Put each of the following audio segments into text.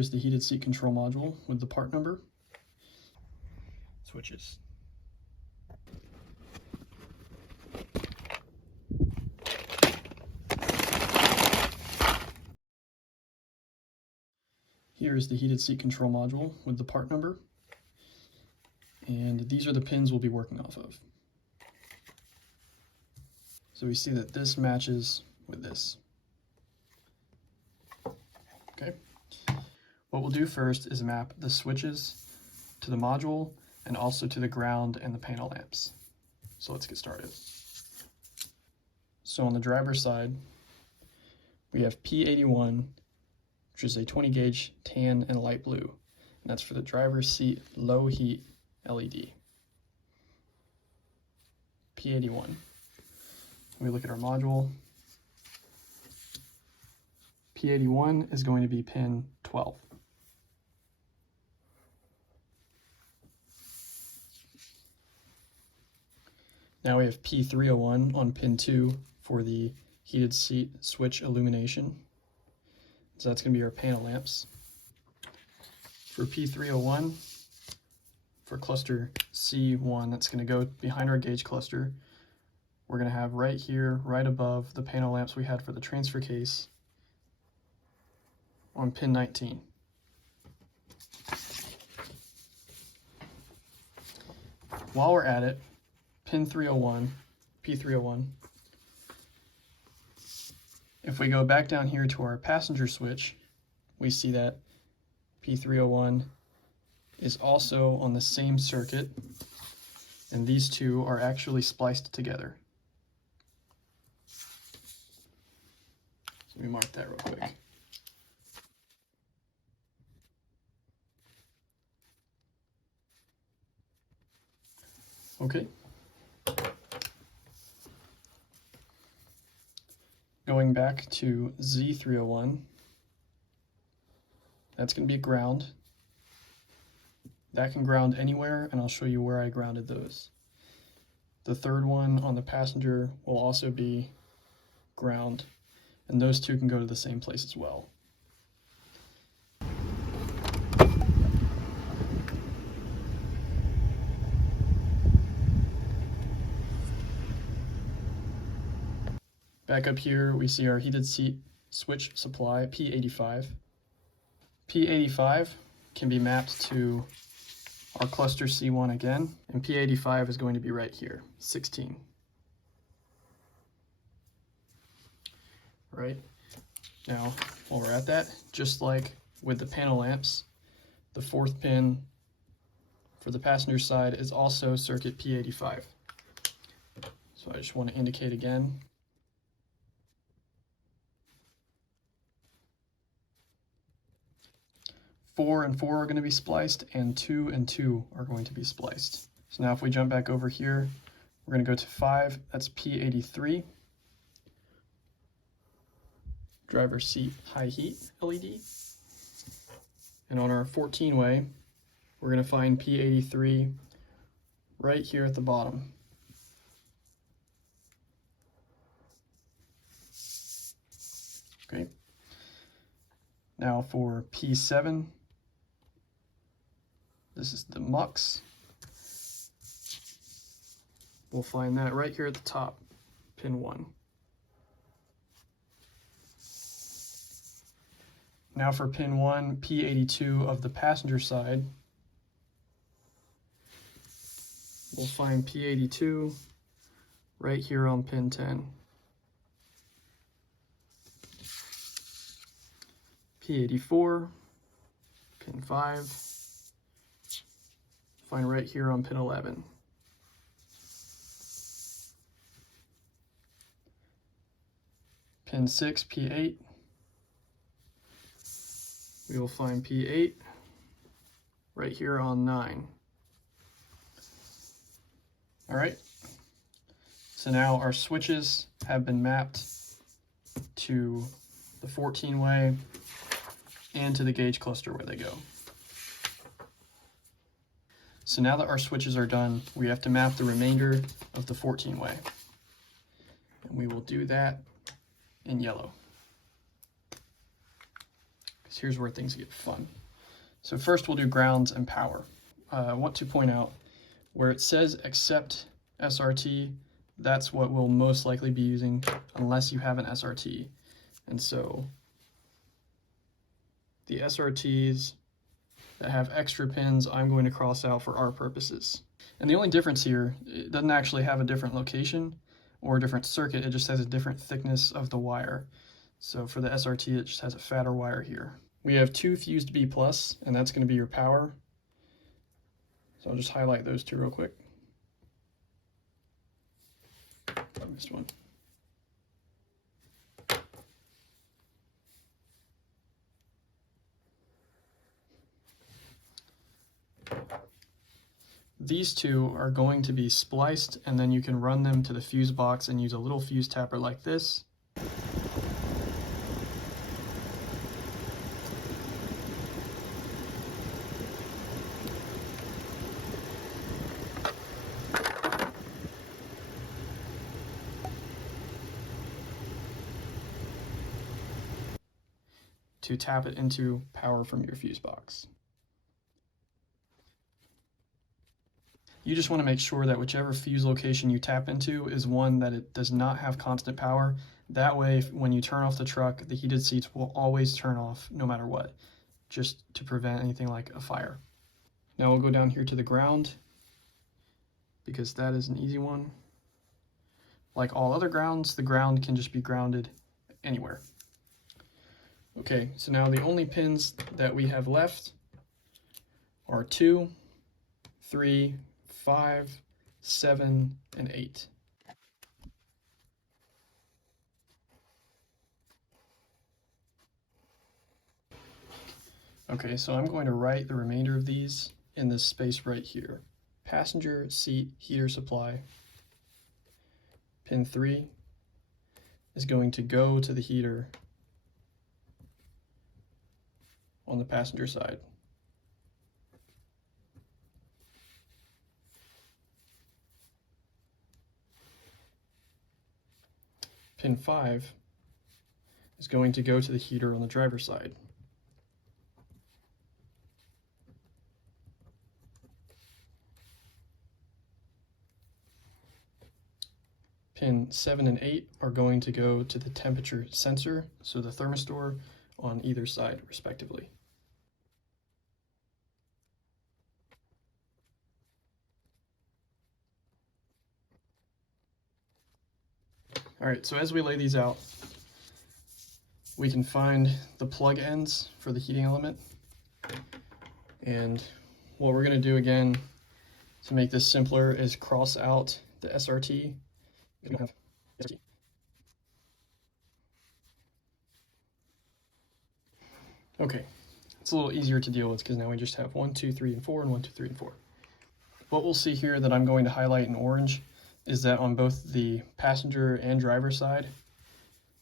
is the heated seat control module with the part number. Switches. Here is the heated seat control module with the part number. And these are the pins we'll be working off of. So we see that this matches with this. Okay. What we'll do first is map the switches to the module and also to the ground and the panel lamps. So let's get started. So on the driver's side, we have P81, which is a 20 gauge tan and light blue. And that's for the driver's seat low heat LED. P81. When we look at our module, P81 is going to be pin 12. Now we have P301 on pin 2 for the heated seat switch illumination. So that's going to be our panel lamps. For P301, for cluster C1, that's going to go behind our gauge cluster. We're going to have right here, right above the panel lamps we had for the transfer case on pin 19. While we're at it, pin 301, P301, if we go back down here to our passenger switch, we see that P301 is also on the same circuit, and these two are actually spliced together. So let me mark that real quick. Okay. Going back to Z301, that's going to be ground. That can ground anywhere, and I'll show you where I grounded those. The third one on the passenger will also be ground, and those two can go to the same place as well. Back up here, we see our heated seat switch supply, P85. P85 can be mapped to our cluster C1 again, and P85 is going to be right here, 16. Right? Now, while we're at that, just like with the panel lamps, the fourth pin for the passenger side is also circuit P85. So I just want to indicate again. 4 and 4 are going to be spliced, and 2 and 2 are going to be spliced. So now if we jump back over here, we're going to go to 5, that's P83. Driver seat high heat LED. And on our 14-way, we're going to find P83 right here at the bottom. Okay. Now for P7, this is the MUX. We'll find that right here at the top, pin 1. Now for pin 1, P82 of the passenger side, we'll find P82 right here on pin 10. P84, pin 5, find right here on pin 11. Pin 6, P8, we will find P8 right here on 9. All right, so now our switches have been mapped to the 14-way and to the gauge cluster where they go. So now that our switches are done, we have to map the remainder of the 14-way. And we will do that in yellow. So here's where things get fun. So first we'll do grounds and power. I want to point out where it says accept SRT, that's what we'll most likely be using unless you have an SRT. And so the SRTs that have extra pins, I'm going to cross out for our purposes. And the only difference here, it doesn't actually have a different location or a different circuit, it just has a different thickness of the wire. So for the SRT, it just has a fatter wire here. We have 2 fused B+, and that's going to be your power. So I'll just highlight those 2 real quick. I missed one. These 2 are going to be spliced, and then you can run them to the fuse box and use a little fuse tapper like this. To tap it into power from your fuse box. You just want to make sure that whichever fuse location you tap into is one that it does not have constant power. That way, when you turn off the truck, the heated seats will always turn off no matter what, just to prevent anything like a fire. Now we'll go down here to the ground, because that is an easy one. Like all other grounds, the ground can just be grounded anywhere. Okay, so now the only pins that we have left are 2, 3, 5, 7, and 8. Okay, so I'm going to write the remainder of these in this space right here. Passenger seat heater supply. Pin 3 is going to go to the heater on the passenger side. Pin 5 is going to go to the heater on the driver's side. Pin 7 and 8 are going to go to the temperature sensor, so the thermistor on either side respectively. All right, so as we lay these out, we can find the plug ends for the heating element. And what we're going to do again to make this simpler is cross out the SRT. You're going to have SRT. Okay, it's a little easier to deal with because now we just have 1, 2, 3, and 4, and 1, 2, 3, and 4. What we'll see here that I'm going to highlight in orange is that on both the passenger and driver side,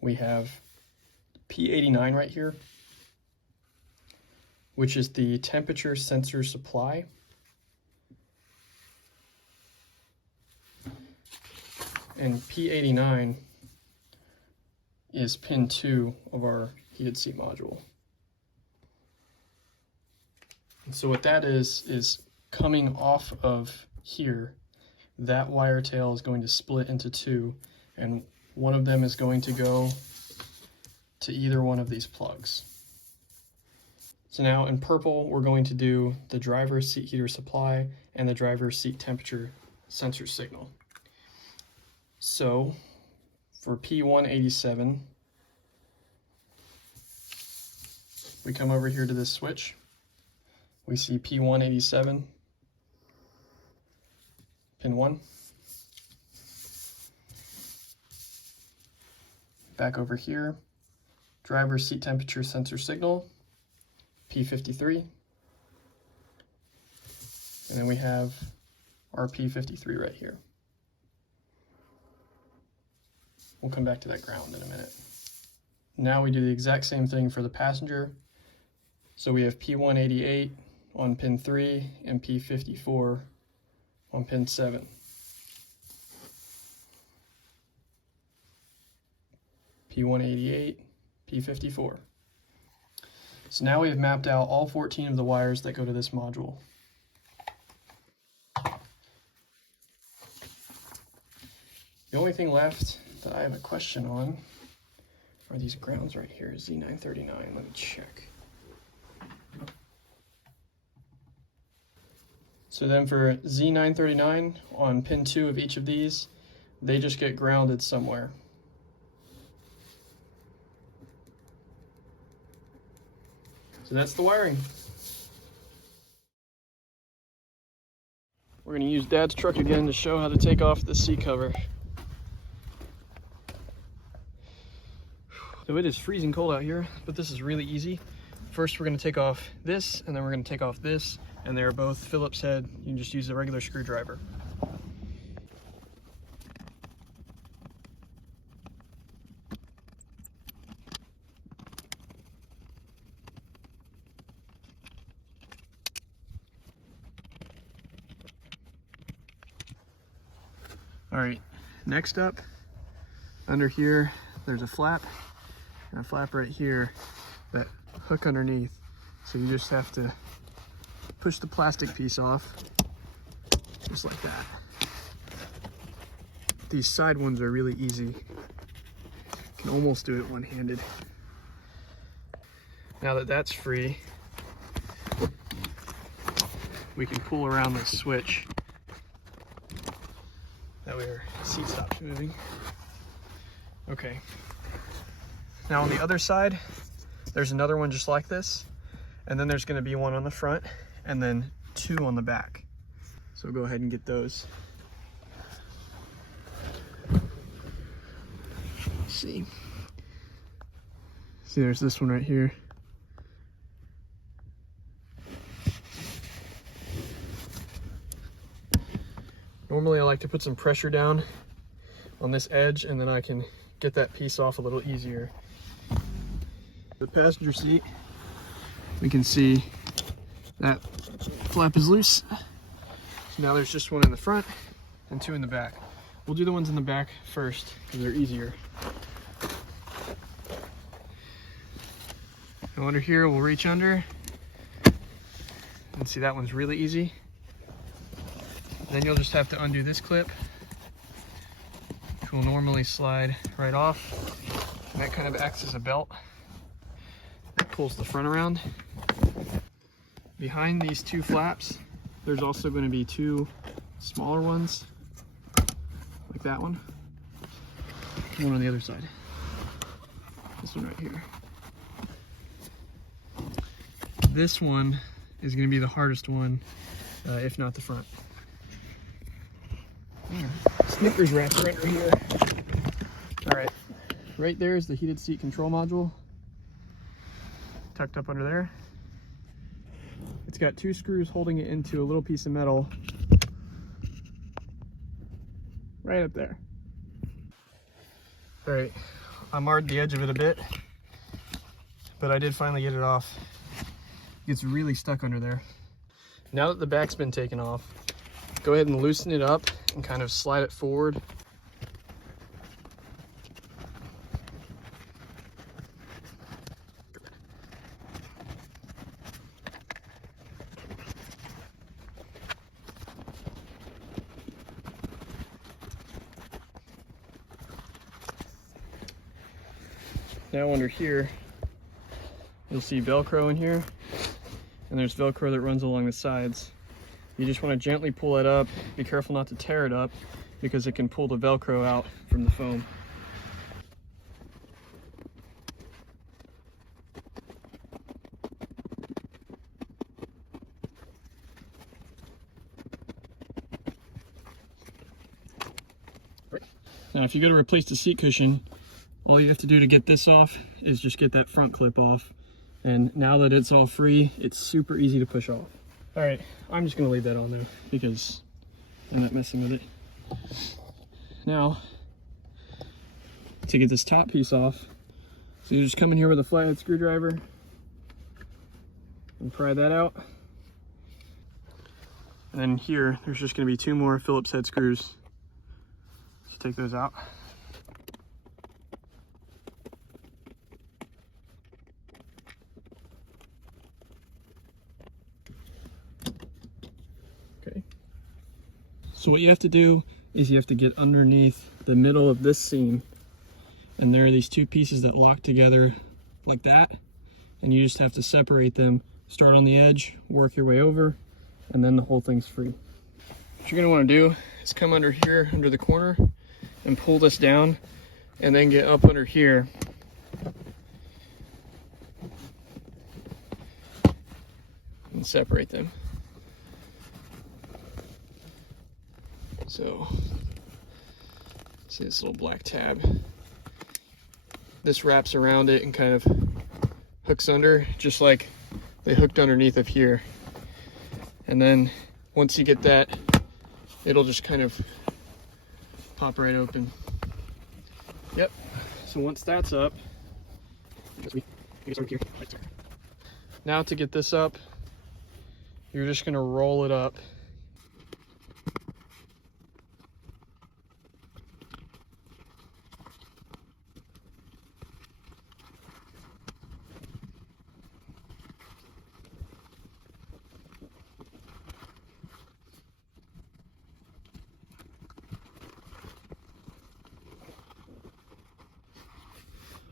we have P89 right here, which is the temperature sensor supply. And P89 is pin 2 of our heated seat module. And so what that is coming off of here, that wire tail is going to split into 2, and one of them is going to go to either one of these plugs. So now in purple, we're going to do the driver's seat heater supply and the driver's seat temperature sensor signal. So for P187, we come over here to this switch. We see P187, pin 1. Back over here, driver's seat temperature sensor signal, P53. And then we have our P53 right here. We'll come back to that ground in a minute. Now we do the exact same thing for the passenger. So we have P188 on pin 3 and P54 on pin 7. P188, P54. So now we have mapped out all 14 of the wires that go to this module. The only thing left that I have a question on are these grounds right here, Z939. Let me check. So then for Z939 on pin 2 of each of these, they just get grounded somewhere. So that's the wiring. We're going to use Dad's truck again to show how to take off the seat cover. So it is freezing cold out here, but this is really easy. First we're going to take off this, and then we're going to take off this, and they're both Phillips head. You can just use a regular screwdriver. All right, next up, under here, there's a flap, and a flap right here that hook underneath. So you just have to push the plastic piece off, just like that. These side ones are really easy. You can almost do it one-handed. Now that that's free, we can pull around this switch. That way our seat stops moving. Okay. Now on the other side, there's another one just like this, and then there's going to be one on the front, and then 2 on the back. So go ahead and get those. Let's see. See, there's this one right here. Normally I like to put some pressure down on this edge, and then I can get that piece off a little easier. The passenger seat, we can see that flap is loose. So now there's just one in the front and 2 in the back. We'll do the ones in the back first because they're easier. Now under here, we'll reach under and see that one's really easy. Then you'll just have to undo this clip, which will normally slide right off. And that kind of acts as a belt that pulls the front around. Behind these 2 flaps, there's also going to be 2 smaller ones, like that one. One on the other side. This one right here. This one is going to be the hardest one, if not the front. Snickers wrapped right under here. All right, right there is the heated seat control module, tucked up under there. It's got 2 screws holding it into a little piece of metal right up there. All right, I marred the edge of it a bit, but I did finally get it off. It gets really stuck under there. Now that the back's been taken off, go ahead and loosen it up and kind of slide it forward. Now under here, you'll see Velcro in here, and there's Velcro that runs along the sides. You just want to gently pull it up. Be careful not to tear it up because it can pull the Velcro out from the foam. Now if you go to replace the seat cushion, all you have to do to get this off is just get that front clip off. And now that it's all free, it's super easy to push off. All right, I'm just gonna leave that on there because I'm not messing with it. Now, to get this top piece off, so you just come in here with a flathead screwdriver and pry that out. And then here, there's just gonna be 2 more Phillips head screws. So take those out. So what you have to do is you have to get underneath the middle of this seam, and there are these two pieces that lock together like that, and you just have to separate them. Start on the edge, work your way over, and then the whole thing's free. What you're gonna wanna do is come under here, under the corner, and pull this down, and then get up under here. And separate them. So, see this little black tab? This wraps around it and kind of hooks under, just like they hooked underneath of here. And then once you get that, it'll just kind of pop right open. Yep. So once that's up, now to get this up, you're just gonna roll it up.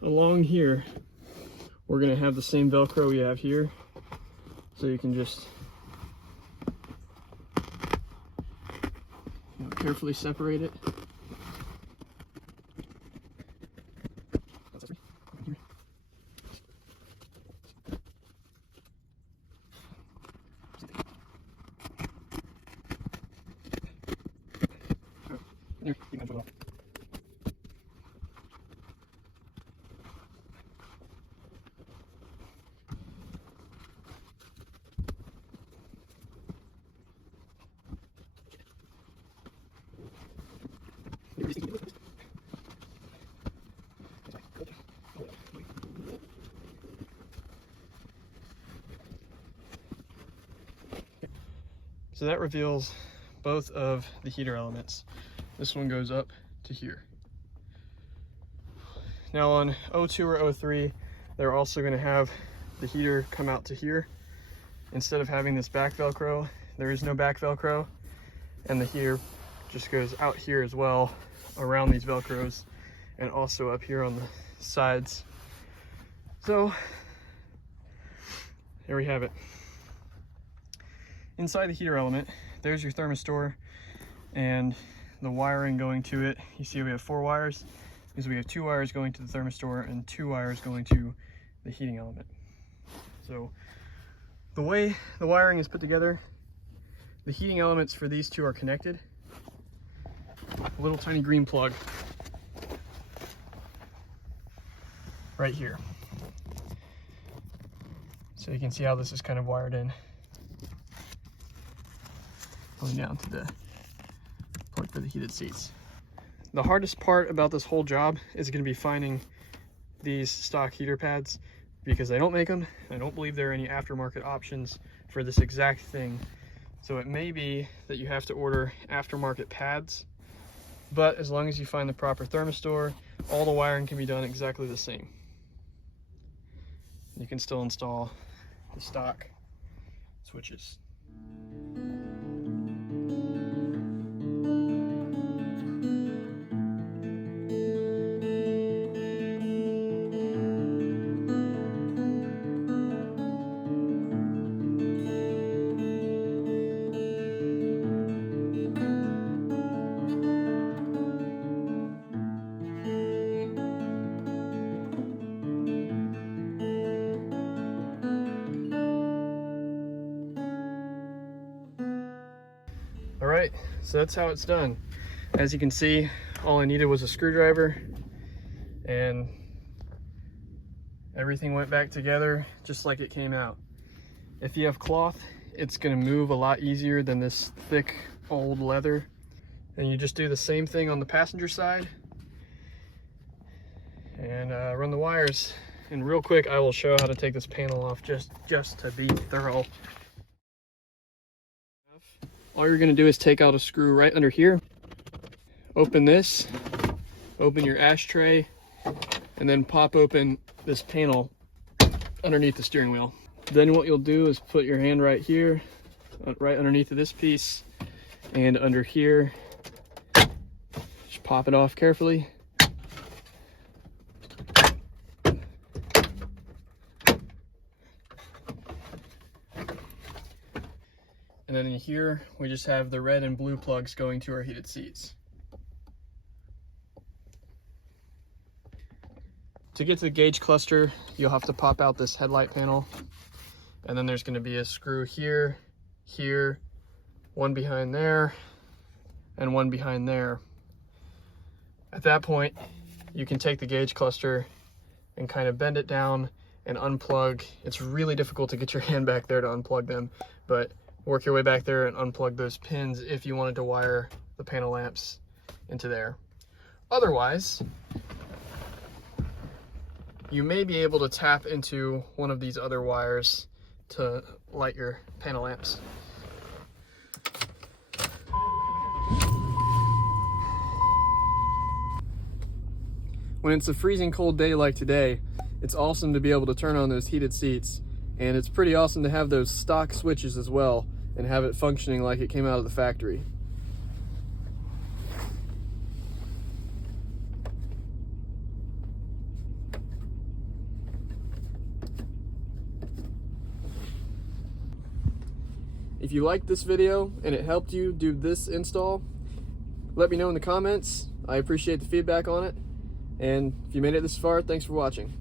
Along here, we're gonna have the same Velcro we have here. So you can just carefully separate it. So that reveals both of the heater elements. This one goes up to here. Now on O2 or O3, they're also going to have the heater come out to here. Instead of having this back Velcro, there is no back Velcro, and the heater just goes out here as well around these Velcros and also up here on the sides. So there we have it. Inside the heater element, there's your thermistor and the wiring going to it. You see we have 4 wires because we have 2 wires going to the thermistor and 2 wires going to the heating element. So the way the wiring is put together, the heating elements for these two are connected. A little tiny green plug right here. So you can see how this is kind of wired in, going down to the port for the heated seats. The hardest part about this whole job is going to be finding these stock heater pads, because they don't make them. I don't believe there are any aftermarket options for this exact thing. So it may be that you have to order aftermarket pads, but as long as you find the proper thermistor, all the wiring can be done exactly the same. You can still install the stock switches. Alright, so that's how it's done. As you can see, all I needed was a screwdriver and everything went back together just like it came out. If you have cloth, it's going to move a lot easier than this thick old leather. And you just do the same thing on the passenger side and run the wires. And real quick, I will show how to take this panel off just to be thorough. All you're going to do is take out a screw right under here, open this, open your ashtray, and then pop open this panel underneath the steering wheel. Then what you'll do is put your hand right here, right underneath of this piece, And under here, just pop it off carefully. And then in here, we just have the red and blue plugs going to our heated seats. To get to the gauge cluster, you'll have to pop out this headlight panel. And then there's going to be a screw here, here, one behind there, and one behind there. At that point, you can take the gauge cluster and kind of bend it down and unplug. It's really difficult to get your hand back there to unplug them, but work your way back there and unplug those pins if you wanted to wire the panel lamps into there. Otherwise, you may be able to tap into one of these other wires to light your panel lamps. When it's a freezing cold day like today, it's awesome to be able to turn on those heated seats, and it's pretty awesome to have those stock switches as well and have it functioning like it came out of the factory. If you liked this video and it helped you do this install, let me know in the comments. I appreciate the feedback on it. And if you made it this far, thanks for watching.